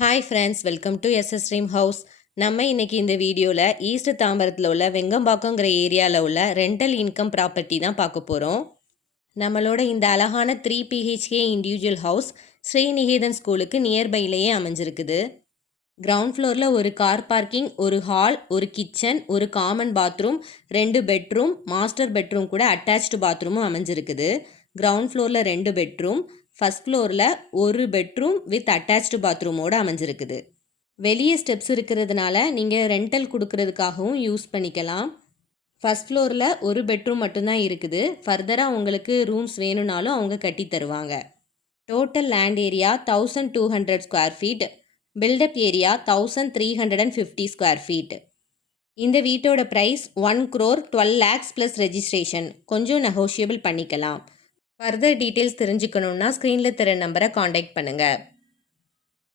Hi friends, welcome to SS dream house. நம்ம இன்னைக்கு இந்த வீடியோவில் ஈஸ்ட் தாம்பரத்தில் உள்ள வெங்கம்பாக்கங்கிற ஏரியாவில் உள்ள ரெண்டல் இன்கம் ப்ராப்பர்ட்டி தான் பார்க்க போகிறோம். நம்மளோட இந்த அழகான 3 பிஹெச்கே இண்டிவிஜுவல் ஹவுஸ் ஸ்ரீநிகேதன் ஸ்கூலுக்கு நியர்பைலேயே அமைஞ்சிருக்குது. கிரவுண்ட் ஃப்ளோரில் ஒரு கார் பார்க்கிங், ஒரு ஹால், ஒரு கிச்சன், ஒரு common bathroom, 2 bedroom, master bedroom கூட அட்டாச்டு பாத்ரூமும் அமைஞ்சிருக்குது. கிரவுண்ட் ஃப்ளோரில் 2 பெட்ரூம், ஃபஸ்ட் ஃப்ளோரில் ஒரு பெட்ரூம் வித் அட்டாச்டு பாத்ரூமோடு அமைஞ்சிருக்குது. வெளியே ஸ்டெப்ஸ் இருக்கிறதுனால நீங்கள் ரெண்டல் கொடுக்கறதுக்காகவும் யூஸ் பண்ணிக்கலாம். ஃபஸ்ட் ஃப்ளோரில் ஒரு பெட்ரூம் மட்டும்தான் இருக்குது. ஃபர்தராக உங்களுக்கு ரூம்ஸ் வேணும்னாலும் அவங்க கட்டி தருவாங்க. Total land area 1200 square feet, built up area 1350 square feet. இந்த வீட்டோட ப்ரைஸ் 1,12 lakhs ப்ளஸ் ரெஜிஸ்ட்ரேஷன். கொஞ்சம் நெகோஷியபிள் பண்ணிக்கலாம். ஃபர்தர் டீட்டெயில்ஸ் தெரிஞ்சுக்கணுன்னா ஸ்க்ரீனில் தர நம்பரை காண்டாக்ட் பண்ணுங்கள்.